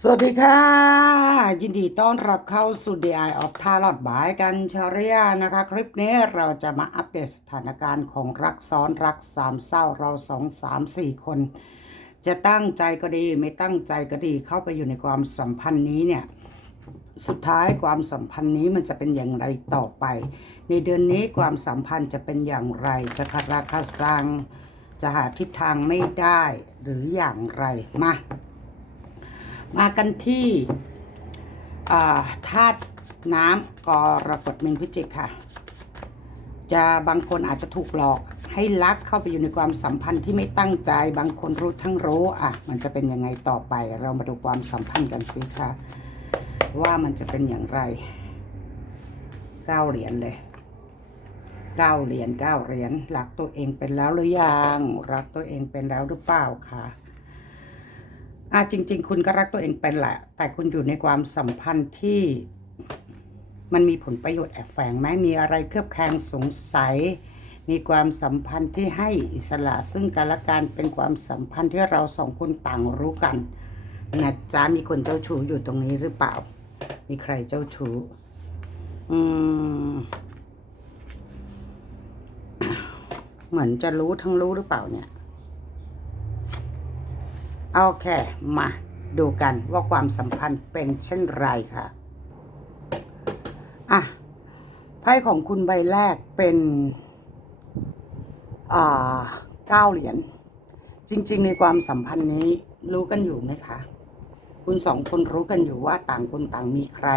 สวัสดีค่ะ ยินดีต้อนรับเข้าสู่ DI of Tarot บายกันชาริยานะคะ คลิปนี้เราจะมาอัปเดตสถานการณ์ของรักซ้อนรักสามเศร้าเราสองสามสี่คน จะตั้งใจก็ดีไม่ตั้งใจก็ดีเข้าไปอยู่ในความสัมพันธ์นี้เนี่ย สุดท้ายความสัมพันธ์นี้มันจะเป็นอย่างไรต่อไป ในเดือนนี้ความสัมพันธ์จะเป็นอย่างไร จะคาราคาซังจะหาทิศทางไม่ได้หรืออย่างไรมา มากันที่ธาตุน้ำกรกฎเมงพิจิกค่ะ จะบางคนอาจจะถูกหลอกให้รักเข้าไปอยู่ในความสัมพันธ์ที่ไม่ตั้งใจ บางคนรู้ทั้งรู้อะ มันจะเป็นยังไงต่อไป เรามาดูความสัมพันธ์กันสิคะว่ามันจะเป็นอย่างไรเก้าเหรียญเลยเก้าเหรียญเก้าเหรียญรักตัวเองเป็นแล้วหรือยังรักตัวเองเป็นแล้วหรือเปล่าคะ อะจริง ๆ คุณก็รักตัวเองเป็นแหละ แต่คุณอยู่ในความสัมพันธ์ที่มันมีผลประโยชน์แอบแฝงไหมมีอะไรเครือบแคลงสงสัย มีความสัมพันธ์ที่ให้อิสระซึ่งกันและกันเป็นความสัมพันธ์ที่เราสองคนต่างรู้กันนะจ๊ะมีคนเจ้าชู้อยู่ตรงนี้หรือเปล่า มีใครเจ้าชู้อืมเหมือนจะรู้ทั้งรู้หรือเปล่าเนี่ย โอเค มาดูกันว่าความสัมพันธ์เป็นเช่นไรค่ะ อะ ไพ่ของคุณใบแรกเป็นอ่าเก้าเหรียญ จริง ๆ ในความสัมพันธ์นี้รู้กันอยู่ไหมคะ คุณสองคนรู้กันอยู่ว่าต่างคนต่างมีใคร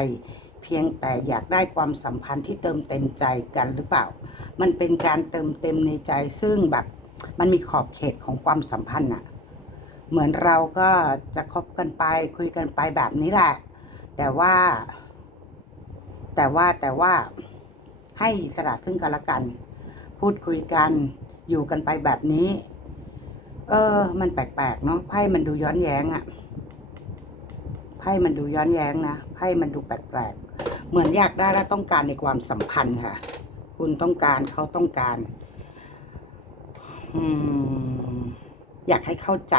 เพียงแต่อยากได้ความสัมพันธ์ที่เติมเต็มใจกันหรือเปล่า มันเป็นการเติมเต็มในใจซึ่งแบบมันมีขอบเขตของความสัมพันธ์อะ เหมือนเราก็จะคบกันไปคุยกันไปแบบนี้แหละ แต่ว่า แต่ว่าแต่ว่าให้สระซึ่งกันและกัน พูดคุยกันอยู่กันไปแบบนี้ เออ มันแปลกๆเนาะไพ่มันดูย้อนแย้งอะไพ่มันดูย้อนแย้งนะไพ่มันดูแปลกๆเหมือนอยากได้และต้องการในความสัมพันธ์ค่ะ คุณต้องการเขาต้องการ อืมอยากให้เข้าใจ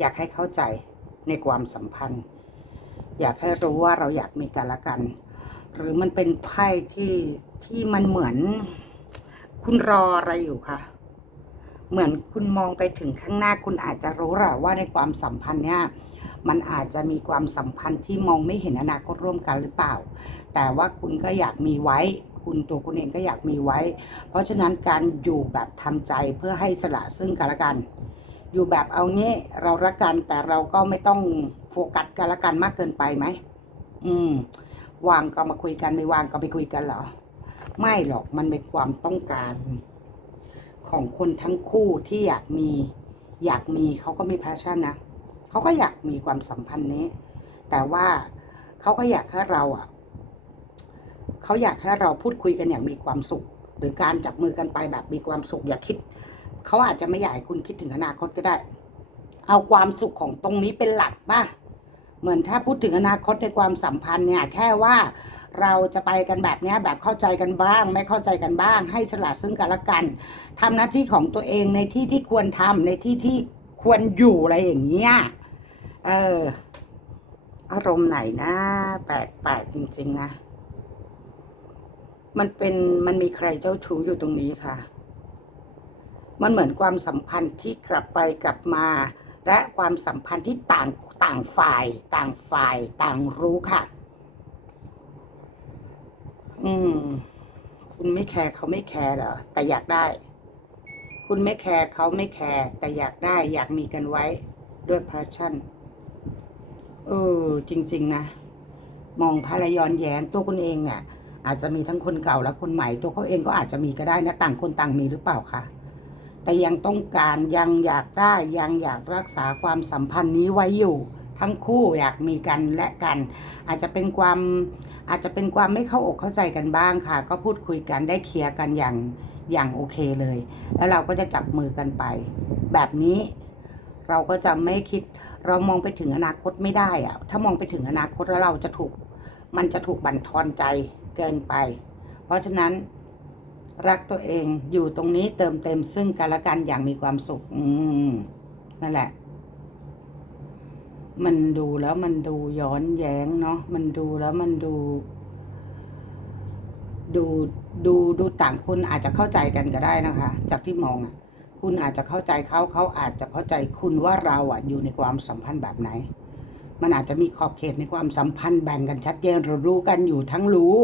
อยากให้เข้าใจในความสัมพันธ์ อยากให้รู้ว่าเราอยากมีกันและกัน หรือมันเป็นไพ่ที่ที่มันเหมือน คุณรออะไรอยู่คะเหมือนคุณมองไปถึงข้างหน้าคุณอาจจะรู้แหละว่าในความสัมพันธ์เนี่ยมันอาจจะมีความสัมพันธ์ที่มองไม่เห็นอนาคตร่วมกันหรือเปล่า แต่ว่าคุณก็อยากมีไว้ คุณตัวคุณเองก็อยากมีไว้ เพราะฉะนั้นการอยู่แบบทำใจเพื่อให้สละซึ่งกันและกัน อยู่แบบเอางี้เรารักกันแต่เราก็ไม่ต้องโฟกัสกันละกันมากเกินไปไหมอืมวางก็มาคุยกันไม่วางก็ไปคุยกันเหรอ ไม่หรอกมันเป็นความต้องการ ของคนทั้งคู่ที่อยากมี อยากมีเขาก็มีแพชชั่นนะเขาก็อยากมีความสัมพันธ์นี้ แต่ว่าเขาก็อยากให้เราอะเขาอยากให้เราพูดคุยกันอย่างมีความสุข หรือการจับมือกันไปแบบมีความสุข อย่าคิด เขาอาจจะไม่อยากให้คุณคิดถึงอนาคตก็ได้ เอาความสุขของตรงนี้เป็นหลักป่ะ เหมือนถ้าพูดถึงอนาคตในความสัมพันธ์เนี่ย แค่ว่าเราจะไปกันแบบนี้แบบเข้าใจกันบ้าง ไม่เข้าใจกันบ้าง ให้สละซึ่งกันและกันทำหน้าที่ของตัวเองในที่ที่ควรทำในที่ที่ควรอยู่อะไรอย่างเงี้ยเอออารมณ์ไหนนะแปลกๆจริง ๆ นะ มันเป็นมันมีใครเจ้าชู้อยู่ตรงนี้ค่ะ มันเหมือนความสัมพันธ์ที่กลับไปกลับมา และความสัมพันธ์ที่ต่างต่างฝ่าย ต่างฝ่ายต่างรู้ค่ะ อืม คุณไม่แคร์เขาไม่แคร์เหรอแต่อยากได้ คุณไม่แคร์เขาไม่แคร์แต่อยากได้อยากมีกันไว้ด้วย passion เออจริง ๆ นะ มองภรรยอนแย้งตัวคุณเองเนี่ยอาจจะมีทั้งคนเก่าและคนใหม่ ตัวเขาเองก็อาจจะมีก็ได้นะต่างคนต่างมีหรือเปล่าคะ แต่ยังต้องการยังอยากได้ยังอยากรักษาความสัมพันธ์นี้ไว้อยู่ ทั้งคู่อยากมีกันและกัน อาจจะเป็นความอาจจะเป็นความไม่เข้าอกเข้าใจกันบ้างค่ะ ก็พูดคุยกันได้เคลียร์กันอย่างอย่างโอเคเลย แล้วเราก็จะจับมือกันไป แบบนี้เราก็จะไม่คิดเรามองไปถึงอนาคตไม่ได้อะถ้ามองไปถึงอนาคตแล้วเราจะถูกมันจะถูกบั่นทอนใจเกินไป เพราะฉะนั้น รักตัวเองอยู่ตรงนี้เติมเต็มซึ่งกันและกันอย่างมีความสุข อืมนั่นแหละ มันดูแล้วมันดูย้อนแย้งเนาะมันดูแล้วมันดู ดูดูดูต่างคนอาจจะเข้าใจกันก็ได้นะคะ จากที่มองอะ คุณอาจจะเข้าใจเขาเขาอาจจะเข้าใจคุณว่าเราอะ อยู่ในความสัมพันธ์แบบไหน มันอาจจะมีขอบเขตในความสัมพันธ์แบ่งกันชัดเจนเรารู้กันอยู่ทั้งรู้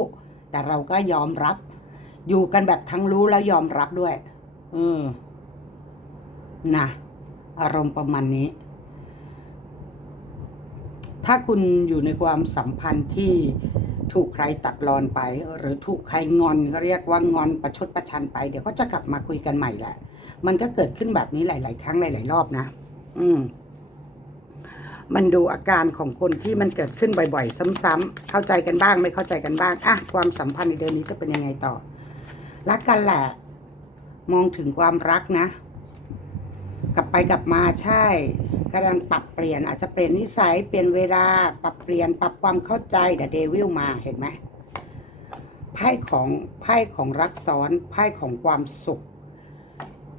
แต่เราก็ยอมรับ อยู่กันแบบทั้งรู้แล้วยอมรับด้วย เออนะอารมณ์ประมาณนี้ ถ้าคุณอยู่ในความสัมพันธ์ที่ถูกใครตัดรอนไป หรือถูกใครงอนก็เรียกว่างอนประชดประชันไป เดี๋ยวก็จะกลับมาคุยกันใหม่แหละ มันก็เกิดขึ้นแบบนี้หลาย ๆ ครั้งหลาย ๆ รอบนะ อืม มันดูอาการของคนที่มันเกิดขึ้นบ่อย ๆ ซ้ำๆเข้าใจกันบ้าง ไม่เข้าใจกันบ้างอะความสัมพันธ์ในเดือนนี้จะเป็นยังไงต่อ รักกันแหละ มองถึงความรักนะ กลับไปกลับมาใช่กำลังปรับเปลี่ยนอาจจะเปลี่ยนนิสัยเปลี่ยนเวลาปรับเปลี่ยนปรับความเข้าใจแต่เดวิลมาเห็นไหมไพ่ของไพ่ของรักซ้อนไพ่ของความสุข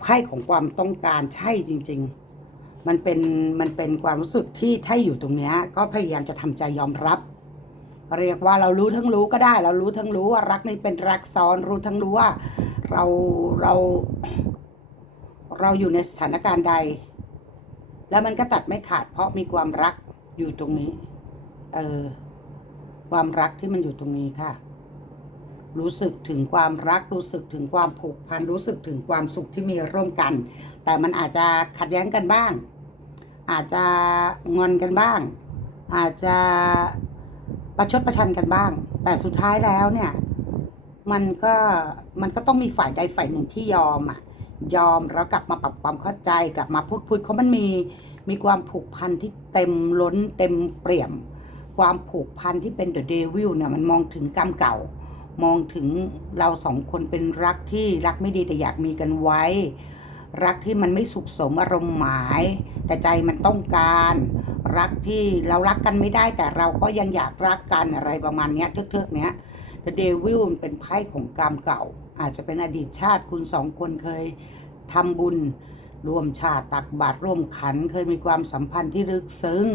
ไพ่ของความต้องการใช่จริง ๆ มันเป็นมันเป็นความรู้สึกที่ถ้าอยู่ตรงเนี้ยก็พยายามจะทำใจยอมรับ เรียกว่าเรารู้ทั้งรู้ก็ได้ เรารู้ทั้งรู้ว่ารักนี่เป็นรักซ้อนรู้ทั้งรู้ว่าเราเราเราอยู่ในสถานการณ์ใด แล้วมันก็ตัดไม่ขาด เพราะมีความรักอยู่ตรงนี้ เออความรักที่มันอยู่ตรงนี้ค่ะ รู้สึกถึงความรัก รู้สึกถึงความผูกพัน รู้สึกถึงความสุขที่มีร่วมกัน แต่มันอาจจะขัดแย้งกันบ้าง อาจจะงอนกันบ้าง อาจจะ ประชดประชันกันบ้าง แต่สุดท้ายแล้วเนี่ย มันก็มันก็ต้องมีฝ่ายใดฝ่ายหนึ่งที่ยอมอะ ยอมแล้วกลับมาปรับความเข้าใจกลับมาพูดคุยเพรามันมีมีความผูกพันที่เต็มล้นเต็มเปี่ยม ความผูกพันที่เป็นเดอะเดวิลเนี่ยมันมองถึงกรรมเก่า มองถึงเราสองคนเป็นรักที่รักไม่ดีแต่อยากมีกันไว้ รักที่มันไม่สุขสมอารมณ์หมาย แต่ใจมันต้องการ รักที่เรารักกันไม่ได้แต่เราก็ยังอยากรักกันอะไรประมาณนี้เทือกๆเนี้ย The Devil มันเป็นไพ่ของกรรมเก่า อาจจะเป็นอดีตชาติคุณสองคนเคยทำบุญร่วมชาติตักบาตรร่วมขันเคยมีความสัมพันธ์ที่ลึกซึ้ง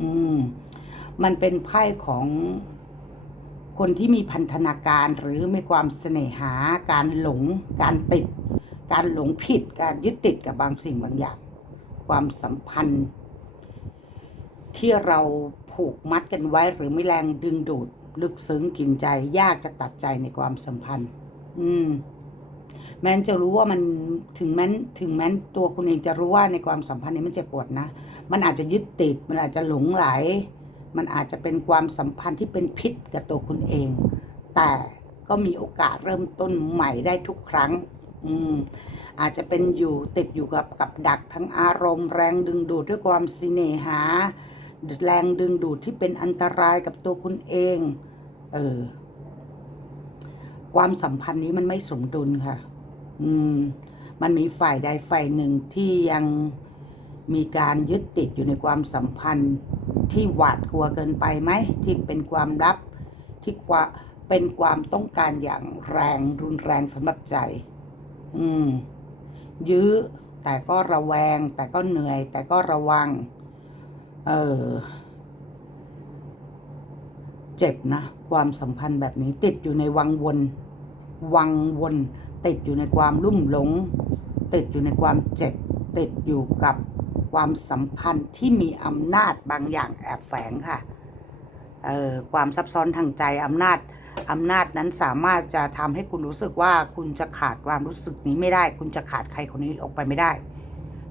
อืม มันเป็นไพ่ของคนที่มีพันธนาการหรือมีความเสน่หา การหลง การติด การหลงผิดการยึดติดกับบางสิ่งบางอย่าง ความสัมพันธ์ ที่เราผูกมัดกันไว้หรือไม่แรงดึงดูด ลึกซึ้งกินใจ ยากจะตัดใจในความสัมพันธ์ อืม แม้นจะรู้ว่ามันถึงแม้นถึงแม้นตัวคุณเองจะรู้ว่าในความสัมพันธ์นี้มันเจ็บปวดนะมันอาจจะยึดติด มันอาจจะหลงไหล มันอาจจะเป็นความสัมพันธ์ที่เป็นพิษกับตัวคุณเอง แต่ก็มีโอกาสเริ่มต้นใหม่ได้ทุกครั้ง อืมอาจจะเป็นอยู่ติดอยู่กับกับดักทั้งอารมณ์แรงดึงดูดด้วยความสิเนหา แรงดึงดูดที่เป็นอันตรายกับตัวคุณเอง เออ ความสัมพันธ์นี้มันไม่สมดุลค่ะ อืม มันมีฝ่ายใดฝ่ายหนึ่งที่ยังมีการยึดติดอยู่ในความสัมพันธ์ที่หวาดกลัวเกินไปไหมที่เป็นความลับที่ว่าเป็นความต้องการอย่างแรงรุนแรงสำหรับใจ อืม ยื้อ แต่ก็ระแวง แต่ก็เหนื่อย แต่ก็ระวัง เออ เจ็บนะ ความสัมพันธ์แบบนี้ ติดอยู่ในวังวน วังวน ติดอยู่ในความลุ่มหลง ติดอยู่ในความเจ็บ ติดอยู่กับความสัมพันธ์ที่มีอำนาจบางอย่างแอบแฝงค่ะ เออความซับซ้อนทางใจอำนาจ อำนาจนั้นสามารถจะทำให้คุณรู้สึกว่าคุณจะขาดความรู้สึกนี้ไม่ได้ คุณจะขาดใครคนนี้ออกไปไม่ได้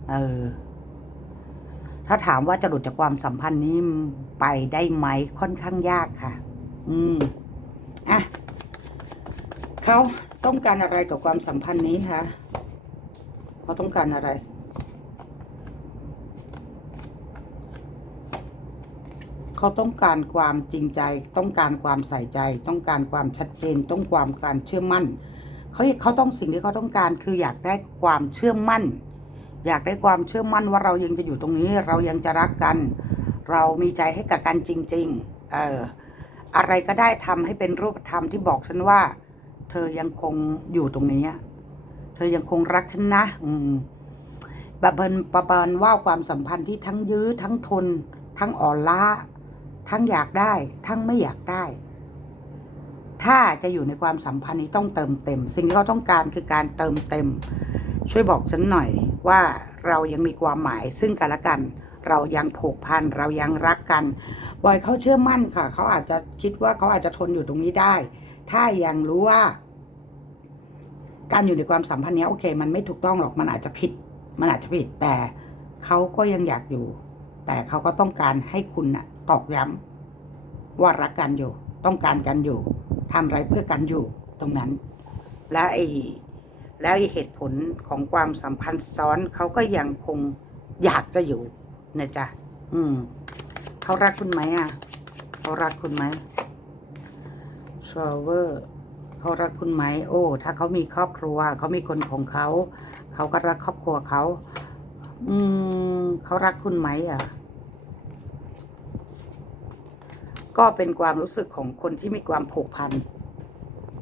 เออ ถ้าถามว่าจะหลุดจากความสัมพันธ์นี้ไปได้ไหมค่อนข้างยากค่ะ อืม อะเขาต้องการอะไรกับความสัมพันธ์นี้คะเขาต้องการอะไร เขาต้องการความจริงใจ ต้องการความใส่ใจ ต้องการความชัดเจน ต้องความการเชื่อมั่นเขาเขาต้องสิ่งที่เขาต้องการคืออยากได้ความเชื่อมั่น อยากได้ความเชื่อมั่นว่าเรายังจะอยู่ตรงนี้ เรายังจะรักกัน เรามีใจให้กับกันจริง ๆ เอออะไรก็ได้ทำให้เป็นรูปธรรมที่บอกฉันว่า เธอยังคงอยู่ตรงนี้ เธอยังคงรักฉันนะอืมแบบเป็นประเมินว่าความสัมพันธ์ที่ทั้งยื้อทั้งทน ทั้งอ่อนล้า ทั้งอยากได้ ทั้งไม่อยากได้ ถ้าจะอยู่ในความสัมพันธ์นี้ต้องเติมเต็ม สิ่งที่เขาต้องการคือการเติมเต็ม ช่วยบอกฉันหน่อยว่าเรายังมีความหมายซึ่งกันและกัน เรายังผูกพันเรายังรักกันบอยเขาเชื่อมั่นค่ะ เขาอาจจะคิดว่าเขาอาจจะทนอยู่ตรงนี้ได้ ถ้ายังรู้ว่า การอยู่ในความสัมพันธ์นี้โอเค มันไม่ถูกต้องหรอกมันอาจจะผิด มันอาจจะผิดแต่เขาก็ยังอยากอยู่ แต่เขาก็ต้องการให้คุณน่ะ ตอกย้ำว่ารักกันอยู่ ต้องการกันอยู่ทำอะไรเพื่อกันอยู่ตรงนั้น และไอ้แล้วไอ้เหตุผลของความสัมพันธ์ซ้อนเขาก็ยังคงอยากจะอยู่นะจ๊ะอืมเขารักคุณไหมอะเขารักคุณไหมทราเวอร์เขารักคุณไหม โอ้ ถ้าเขามีครอบครัว เขามีคนของเขา เขาก็รักครอบครัวเขา อืมเขารักคุณไหมอะ ก็เป็นความรู้สึกของคนที่มีความผูกพัน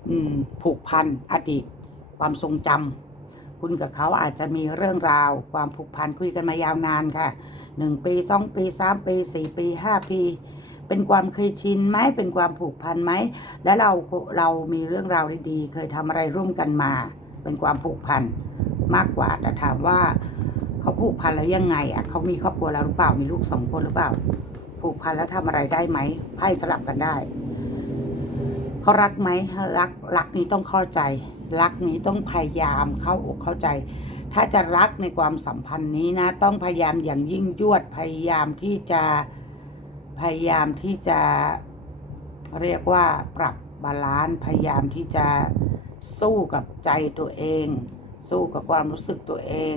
อืมผูกพันอดีต ความทรงจำคุณกับเขาอาจจะมีเรื่องราว ความผูกพันคุยกันมายาวนานค่ะหนึ่งปีสองปีสามปีสี่ปีห้าปี เป็นความเคยชินไหมเป็นความผูกพันไหมแล้วเราเรามีเรื่องราวดีๆ เคยทำอะไรร่วมกันมา เป็นความผูกพันมากกว่าแต่ถามว่าเขาผูกพันแล้วยังไงอะเขามีครอบครัวแล้วหรือเปล่ามีลูกสองคนหรือเปล่า ผูกพันแล้วทำอะไรได้ไหมไพ่สลับกันได้เขารักไหมรักรักนี้ต้องเข้าใจ รักนี้ต้องพยายามเข้าอกเข้าใจ ถ้าจะรักในความสัมพันธ์นี้นะ ต้องพยายามอย่างยิ่งยวดพยายามที่จะพยายามที่จะเรียกว่าปรับบาลานซ์พยายามที่จะสู้กับใจตัวเอง สู้กับความรู้สึกตัวเอง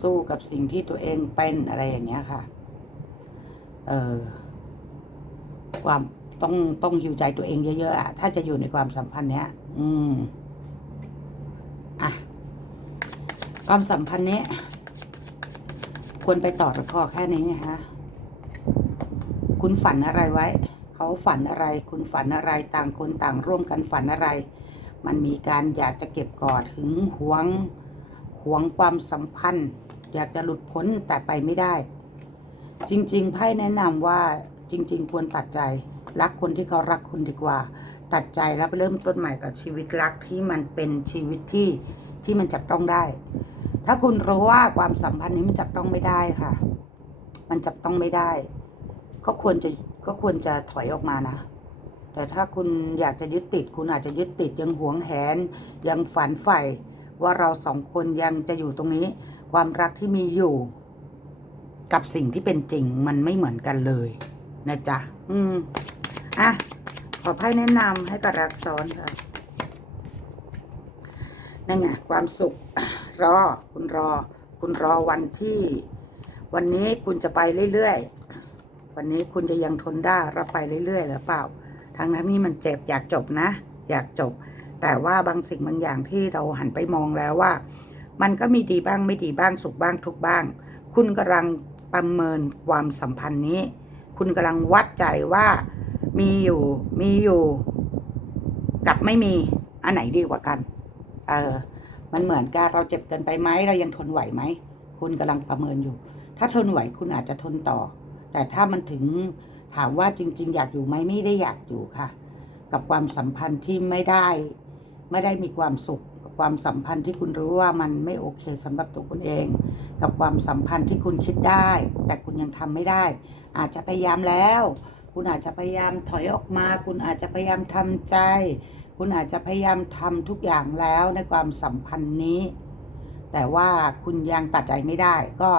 สู้กับสิ่งที่ตัวเองเป็นอะไรอย่างเงี้ยค่ะ ความต้องต้องหิวใจตัวเองเยอะๆอะถ้าจะอยู่ในความสัมพันธ์เนี้ย อืมอะความสัมพันธ์เนี้ยควรไปต่อหรือพอแค่นี้นะคะคุณฝันอะไรไว้ เขาฝันอะไร คุณฝันอะไรต่างคนต่างร่วมกันฝันอะไร มันมีการอยากจะเก็บกอดถึงหวงหวงความสัมพันธ์ อยากจะหลุดพ้นแต่ไปไม่ได้ จริง ๆ ไพ่แนะนำว่าจริง ๆ ควรตัดใจ รักคนที่เขารักคุณดีกว่า ตัดใจแล้วไปเริ่มต้นใหม่กับชีวิตรักที่มันเป็นชีวิตที่ที่มันจับต้องได้ ถ้าคุณรู้ว่าความสัมพันธ์นี้มันจับต้องไม่ได้ค่ะ มันจับต้องไม่ได้ ก็ควรจะก็ควรจะถอยออกมานะ แต่ถ้าคุณอยากจะยึดติด คุณอาจจะยึดติดยังหวงแหน ยังฝันใฝ่ว่าเราสองคนยังจะอยู่ตรงนี้ ความรักที่มีอยู่ กับสิ่งที่เป็นจริงมันไม่เหมือนกันเลยนะจ๊ะ อืม อะ ขอไพ่แนะนำให้กับรักซ้อนค่ะนั่นไงความสุข รอ คุณรอ คุณรอวันที่ วันนี้คุณจะไปเรื่อยๆ วันนี้คุณจะยังทนได้รับไปเรื่อยๆหรือเปล่า ทางนั้นนี่มันเจ็บอยากจบนะ อยากจบ แต่ว่าบางสิ่งบางอย่างที่เราหันไปมองแล้วว่า มันก็มีดีบ้างไม่ดีบ้างสุขบ้างทุกบ้าง คุณกำลัง ประเมินความสัมพันธ์นี้ คุณกำลังวัดใจว่ามีอยู่มีอยู่ กับไม่มีอันไหนดีกว่ากัน เออ มันเหมือนกันเราเจ็บเกินไปไหมเรายังทนไหวไหมคุณกำลังประเมินอยู่ ถ้าทนไหวคุณอาจจะทนต่อ แต่ถ้ามันถึงถามว่าจริง ๆ อยากอยู่ไหมไม่ได้อยากอยู่ค่ะ กับความสัมพันธ์ที่ไม่ได้ ไม่ได้มีความสุข ความสัมพันธ์ที่คุณรู้ว่ามันไม่โอเคสำหรับตัวคุณเอง กับความสัมพันธ์ที่คุณคิดได้ แต่คุณยังทำไม่ได้ อาจจะพยายามแล้ว คุณอาจจะพยายามถอยออกมา คุณอาจจะพยายามทำใจ คุณอาจจะพยายามทำทุกอย่างแล้วในความสัมพันธ์นี้ แต่ว่าคุณยังตัดใจไม่ได้ ก็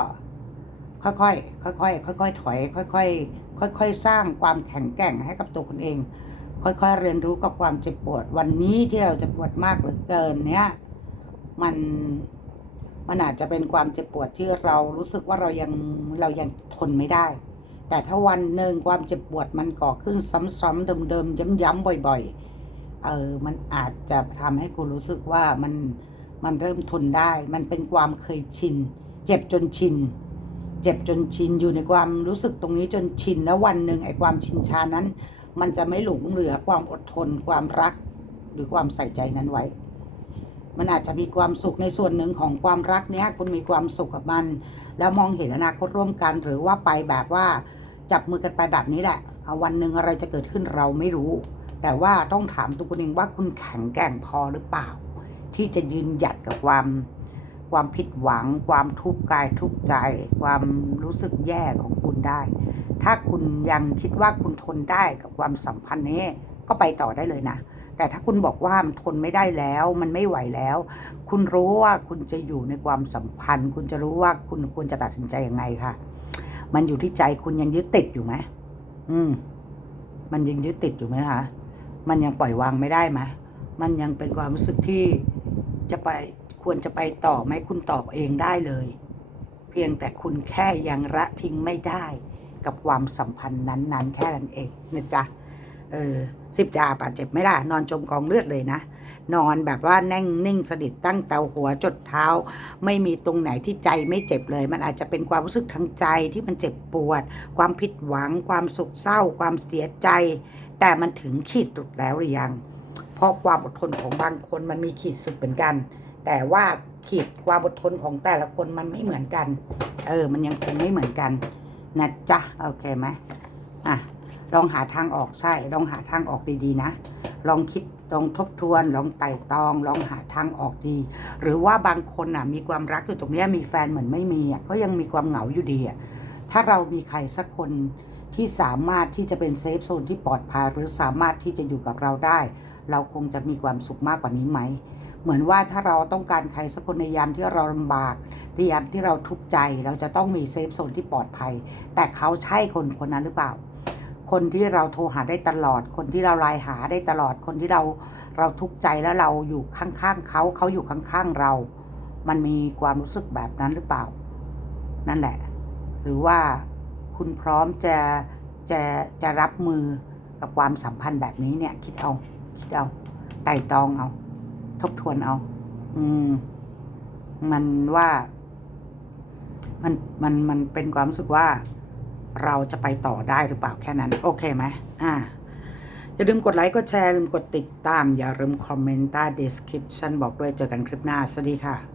ค่อยๆค่อยๆค่อยๆถอย ค่อยๆค่อยๆสร้างความแข็งแกร่งให้กับตัวคุณเอง ค่อยๆเรียนรู้กับความเจ็บปวด วันนี้ที่เราจะปวดมากเหลือเกินเนี้ยมันมันอาจจะเป็นความเจ็บปวดที่เรารู้สึกว่าเรายังเรายังทนไม่ได้ แต่ถ้าวันหนึ่งความเจ็บปวดมันก่อขึ้นซ้ำๆเดิมๆย้ำๆบ่อย ๆ เออมันอาจจะทำให้คุณรู้สึกว่ามันมันเริ่มทนได้ มันเป็นความเคยชิน เจ็บจนชิน เจ็บจนชินอยู่ในความรู้สึกตรงนี้จนชิน แล้ววันหนึ่งไอ้ความชินชานั้น มันจะไม่หลงเหลือความอดทน ความรัก หรือความใส่ใจนั้นไว้ มันอาจจะมีความสุขในส่วนหนึ่งของความรักเนี้ยคุณมีความสุขกับมัน แล้วมองเห็นอนาคตร่วมกันหรือว่าไปแบบว่า จับมือกันไปแบบนี้แหละเอาวันหนึ่งอะไรจะเกิดขึ้นเราไม่รู้ แต่ว่าต้องถามตัวคุณเองว่าคุณแข็งแกร่งพอหรือเปล่า ที่จะยืนหยัดกับความความผิดหวัง ความทุกข์กายทุกข์ใจ ความรู้สึกแย่ของคุณได้ ถ้าคุณยังคิดว่าคุณทนได้กับความสัมพันธ์นี้ก็ไปต่อได้เลยนะ แต่ถ้าคุณบอกว่ามันทนไม่ได้แล้ว มันไม่ไหวแล้ว คุณรู้ว่าคุณจะอยู่ในความสัมพันธ์ คุณจะรู้ว่าคุณควรจะตัดสินใจยังไงค่ะ มันอยู่ที่ใจคุณยังยึดติดอยู่ไหมอืม มันยังยึดติดอยู่ไหมคะ มันยังปล่อยวางไม่ได้ไหมมันยังเป็นความรู้สึกที่จะไปควรจะไปต่อไหมคุณตอบเองได้เลย เพียงแต่คุณแค่ยังละทิ้งไม่ได้ กับความสัมพันธ์นั้นๆ แค่นั้นเองนะจ๊ะเออสิบดาบาดเจ็บไม่ล่ะ นอนจมกองเลือดเลยนะ นอนแบบว่าแน่งนิ่งสนิทตั้งแต่หัวจดเท้า ไม่มีตรงไหนที่ใจไม่เจ็บเลย มันอาจจะเป็นความรู้สึกทางใจที่มันเจ็บปวด ความผิดหวัง ความสุขเศร้า ความเสียใจ แต่มันถึงขีดสุดแล้วหรือยัง เพราะความอดทนของบางคนมันมีขีดสุดเหมือนกัน แต่ว่าขีดความอดทนของแต่ละคนมันไม่เหมือนกัน เออ มันยังคงไม่เหมือนกัน นะจ๊ะโอเคไหมอะลองหาทางออกใช่ ลองหาทางออกดีๆนะ ลองคิดลองทบทวน ลองไต่ตอง ลองหาทางออกดี หรือว่าบางคนอะมีความรักอยู่ตรงนี้มีแฟนเหมือนไม่มีอะก็ยังมีความเหงาอยู่ดีอะถ้าเรามีใครสักคนที่สามารถที่จะเป็นเซฟโซนที่ปลอดภัยหรือสามารถที่จะอยู่กับเราได้ เราคงจะมีความสุขมากกว่านี้ไหม เหมือนว่าถ้าเราต้องการใครสักคนในยามที่เราลำบากในยามที่เราทุกข์ใจ เราจะต้องมีเซฟโซนที่ปลอดภัย แต่เขาใช่คนคนนั้นหรือเปล่า คนที่เราโทรหาได้ตลอด คนที่เราไลน์หาได้ตลอด คนที่เราเราทุกข์ใจแล้วเราอยู่ข้างๆเขาเขาอยู่ข้างๆเรา มันมีความรู้สึกแบบนั้นหรือเปล่า นั่นแหละ หรือว่าคุณพร้อมจะจะจะรับมือกับความสัมพันธ์แบบนี้เนี่ย คิดเอาคิดเอาไต่ตองเอา ทบทวนเอา อืม มันว่า มันมันมันเป็นความรู้สึกว่า เราจะไปต่อได้หรือเปล่าแค่นั้น โอเคไหมอ่าอย่าลืมกดไลค์กดแชร์ลืมกดติดตาม อย่าลืมคอมเมนต์ใต้ description บอกด้วยเจอกันคลิปหน้า สวัสดีค่ะ